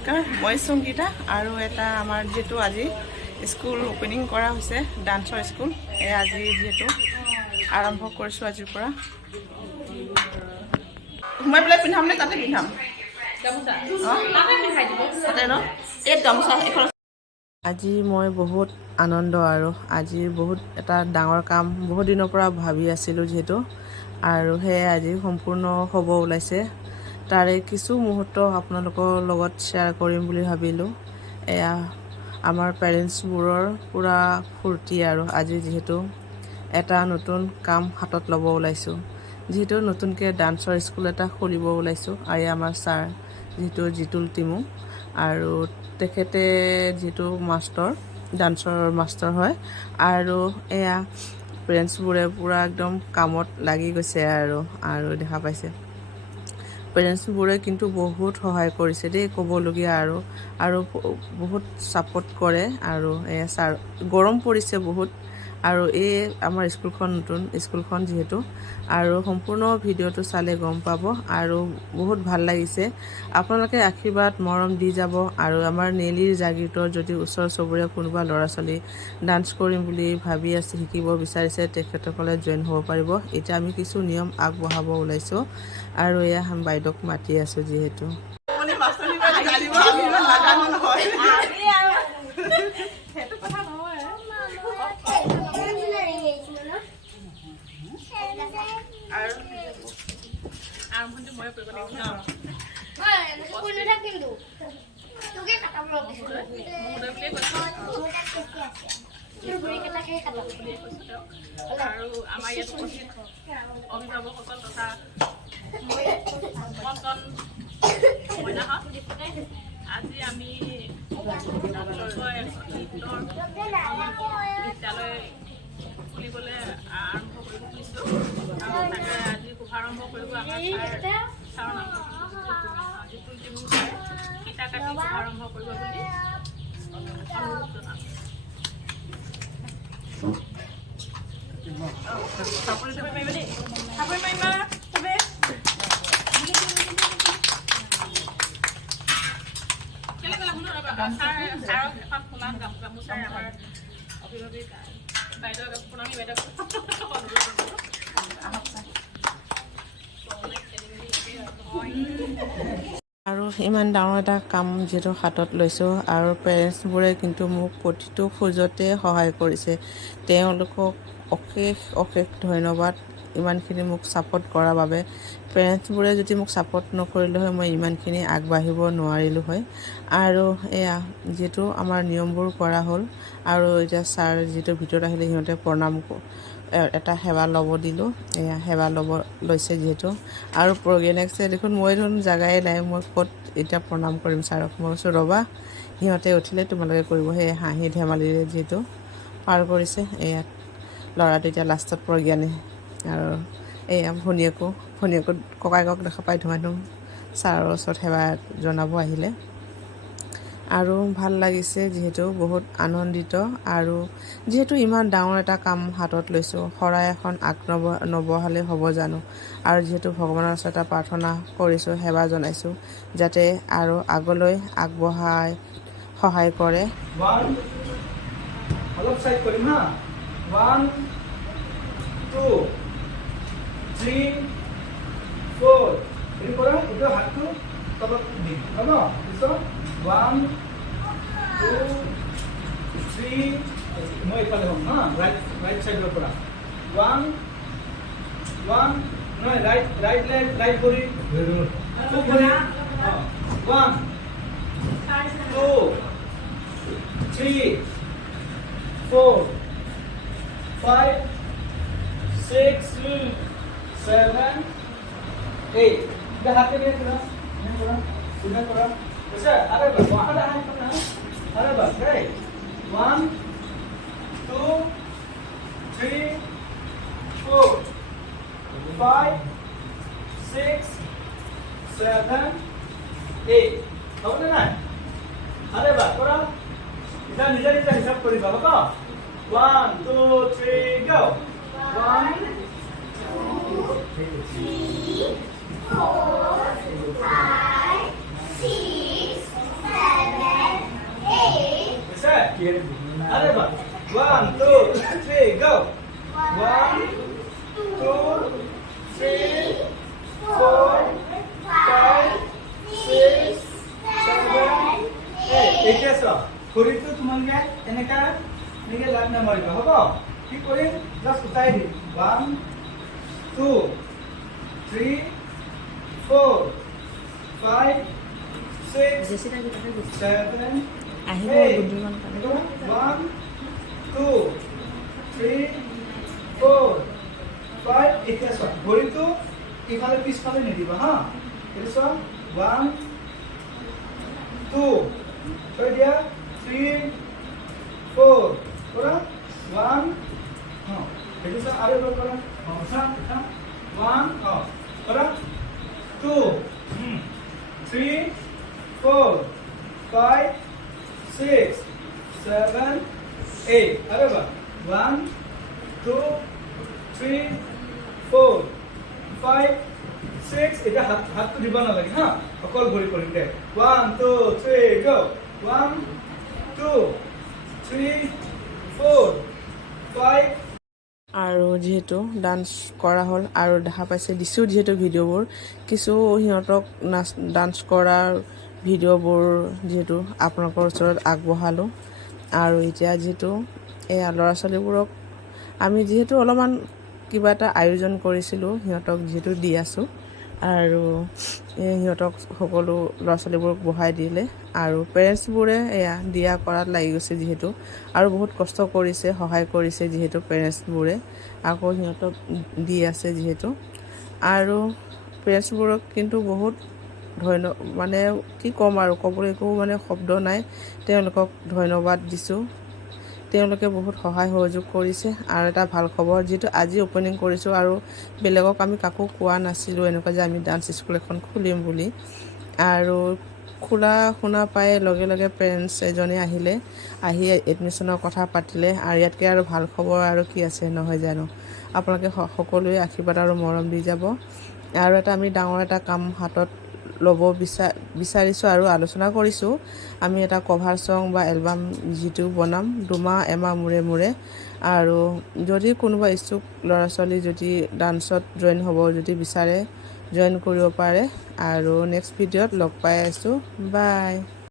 মই সংগীতা আৰু এটা আমাৰ যেটো আজি স্কুল ওপেনিং কৰা হৈছে ডান্সৰ স্কুল এই আজি যেটো আৰম্ভ কৰিছো আজিৰ পৰা মই প্লে পিন্ধাম নে তাতে পিন্ধাম গামুছা তাতে পিন্ধাই দিব তাতে ন এই গামুছা এখন আজি মই বহুত আনন্দ আৰু আজি বহুত এটা ডাঙৰ কাম বহুত দিনৰ পৰা ভাবি আছিলো যেটো আৰু হে আজি সম্পূৰ্ণ হ'ব ওলাইছে তাৰে কিছু মুহূৰ্ত আপোনালোকৰ লগত শ্বেয়াৰ কৰিম বুলি ভাবিলো এয়া আমাৰ পেৰেন্টছবোৰৰ পুৰা ফুৰ্তি আৰু আজি যেহেতু এটা নতুন কাম হাতত ল'ব ওলাইছো যেহেতু নতুনকৈ ডান্সৰ স্কুল এটা খুলিব ওলাইছো আৰু আমাৰ ছাৰ যেহেতু জিতুল টিমু আৰু তেখেতে যেহেতু মাষ্টৰ ডান্সৰ মাষ্টৰ হয় আৰু এয়া পেৰেন্টছবোৰে পুৰা একদম কামত লাগি গৈছে আৰু দেখা পাইছে পেৰেন্টছবোৰে কিন্তু বহুত সহায় কৰিছে দেই ক'বলগীয়া আৰু বহুত ছাপোৰ্ট কৰে আৰু এই ছাৰ গৰম পৰিছে বহুত আৰু এই আমাৰ স্কুলখন নতুন স্কুলখন যেহেতু আৰু সম্পূৰ্ণ ভিডিঅ'টো চালে গম পাব আৰু বহুত ভাল লাগিছে আপোনালোকে আশীৰ্বাদ মৰম দি যাব আৰু আমাৰ নেলিৰ জাগিতৰ যদি ওচৰ চুবুৰীয়া কোনোবা ল'ৰা ছোৱালী ডান্স কৰিম বুলি ভাবি আছে শিকিব বিচাৰিছে তেখেতসকলে জইন হ'ব পাৰিব এতিয়া আমি কিছু নিয়ম আগবঢ়াব ওলাইছো আৰু এয়া বাইদেউক মাতি আছো যেহেতু আৰম্ভণি মই কৰিব লাগিব আৰু আমাৰ ইয়াত অভিভাৱকসকল তথা আজি আমি বিদ্যালয় খুলিবলৈ আৰম্ভ কৰিব খুজিছোঁ আৰু তাকে আজি শুভাৰম্ভ কৰিব আমাৰ ছাৰৰ নাম জিতুল টিমু ছাৰে ইটা কাটি শুভাৰম্ভ কৰিব বুলি অনুৰোধ জনাম চাপৰি চাপৰি মাৰিবা দেই চাপৰি মাৰিবা চবে ছাৰক এখন ফুলা গামোচাৰে আমাৰ অভিভাৱক বাইদেউ প্ৰণামী বাইদেউ আৰু ইমান ডাঙৰ এটা কাম যিহেতু হাতত লৈছোঁ আৰু পেৰেণ্টছবোৰে কিন্তু মোক প্ৰতিটো খোজতে সহায় কৰিছে তেওঁলোকক অশেষ ধন্যবাদ ইমানখিনি মোক ছাপোৰ্ট কৰাৰ বাবে পেৰেণ্টছবোৰে যদি মোক ছাপোৰ্ট নকৰিলে হয় মই ইমানখিনি আগবাঢ়িব নোৱাৰিলোঁ হয় আৰু এয়া যিহেতু আমাৰ নিয়মবোৰ কৰা হ'ল আৰু এতিয়া ছাৰ যিটো ভিতৰত আহিলে সিহঁতে প্ৰণাম এটা সেৱা ল'ব দিলোঁ এয়া সেৱা লৈছে যিহেতু আৰু নেক্সট দেখোন মই দেখোন জাগাই নাই মই ক'ত এতিয়া প্ৰণাম কৰিম ছাৰক মই কৈছোঁ ৰ'বা সিহঁতে উঠিলে তোমালোকে কৰিব সেই হাঁহি ধেমালিৰে যিহেতু পাৰ কৰিছে এয়া ল'ৰাটো এতিয়া লাষ্টত প্ৰজ্ঞানে আৰু এয়া ভনীয়েকো ককায়েকক দেখা পাই ধুম ছাৰৰ ওচৰত সেৱা জনাব আহিলে আৰু ভাল লাগিছে যিহেতু বহুত আনন্দিত আৰু যিহেতু ইমান ডাঙৰ এটা কাম হাতত লৈছোঁ শৰাই এখন নবহালে হ'ব জানো আৰু যিহেতু ভগৱানৰ ওচৰত এটা প্ৰাৰ্থনা কৰিছোঁ সেৱা জনাইছোঁ যাতে আৰু আগলৈ আগবঢ়াই সহায় কৰে অলপ সাইড কৰিম হা 1 2 3 4 এই কৰা এটা হাতটো তলত দিম হ'ব পিছত 1 2 3 মই ইফালে হ'ম হা ৰাইট সাইডৰ পৰা 1 নহয় ৰাইট ভৰি টু ভৰি 1 2 3 4 5 6 7 8 dah hati dia sudah bisa ada berapa ada right 1 2 3 4 5 6 7 8 tahu na ada berapa kita নিজে হিসাব কৰি যাব তো 1 2 3 go 1 2 3 4 5 6 7 अरे बात 1 2 3 go 1 2 3 4 5 6 7 8 এতিয়া চোৱা ঘড়ীটো তোমালোকে এনেকা লাগ নামাৰিব হ'ব কি কৰিম জাষ্ট উঠাই দিম 1 2 3 4 5 6 7 আহিব 1 দুদিনমান কাৰণে 2 3 4 5 এতিয়া চোৱা ঘড়ীটো ইফালে পিছফালে নিদিবা হা এতিয়া চোৱা 1 2 থৈ দিয়া 3 4 কৰা 1 সেইটো চোৱা আৰু এবাৰ কৰা চা 1 কৰা 2 3 4 5 6 7 8 अरे वाह 1 2 3 4 5 6 এটা হাতটো দিব নালাগে হা অকল ঘড়ী কৰিম দে 1 2 3 go 1 2 3 4 5 আৰু যিহেতু ডান্স কৰা হ'ল আৰু দেখা পাইছে দিছোঁ যিহেতু ভিডিঅ'বোৰ কিছু সিহঁতক ডান্স কৰাৰ ভিডিঅ'বোৰ যিহেতু আপোনালোকৰ ওচৰত আগবঢ়ালোঁ আৰু এতিয়া যিহেতু এই ল'ৰা ছোৱালীবোৰক আমি যিহেতু অলপমান কিবা এটা আয়োজন কৰিছিলোঁ সিহঁতক যিহেতু দি আছোঁ আৰু সিহঁতক সকলো ল'ৰা ছোৱালীবোৰক বহাই দিলে আৰু পেৰেণ্টছবোৰে এয়া দিয়া কৰাত লাগি গৈছে যিহেতু আৰু বহুত কষ্ট কৰিছে সহায় কৰিছে যিহেতু পেৰেণ্টছবোৰে আকৌ সিহঁতক দি আছে যিহেতু আৰু পেৰেণ্টছবোৰক কিন্তু বহুত মানে কি ক'ম আৰু ক'বলৈ একো মানে শব্দ নাই তেওঁলোকক ধন্যবাদ দিছোঁ তেওঁলোকে বহুত সহায় সহযোগ কৰিছে আৰু এটা ভাল খবৰ যিহেতু আজি অপেনিং কৰিছোঁ আৰু বেলেগক আমি কাকো কোৱা নাছিলোঁ এনেকুৱা যে আমি ডান্স স্কুল এখন খুলিম বুলি আৰু শুনা পাই লগে লগে পেৰেণ্টছ এজনে আহি এডমিশ্যনৰ কথা পাতিলে আৰু ইয়াতকৈ আৰু ভাল খবৰ আৰু কি আছে নহয় জানো আপোনালোকে সকলোৱে আশীৰ্বাদ আৰু মৰম দি যাব আৰু এটা আমি ডাঙৰ এটা কাম হাতত ল'ব বিচাৰিছোঁ আৰু আলোচনা কৰিছোঁ আমি এটা কভাৰ ছং বা এলবাম যিটো বনাম এমাহ মূৰে আৰু যদি কোনোবা ইচ্ছুক ল'ৰা ছোৱালী যদি ডান্সত জইন হ'ব যদি বিচাৰে জইন কৰিব পাৰে আৰু নেক্সট ভিডিঅ'ত লগ পাই আছোঁ বাই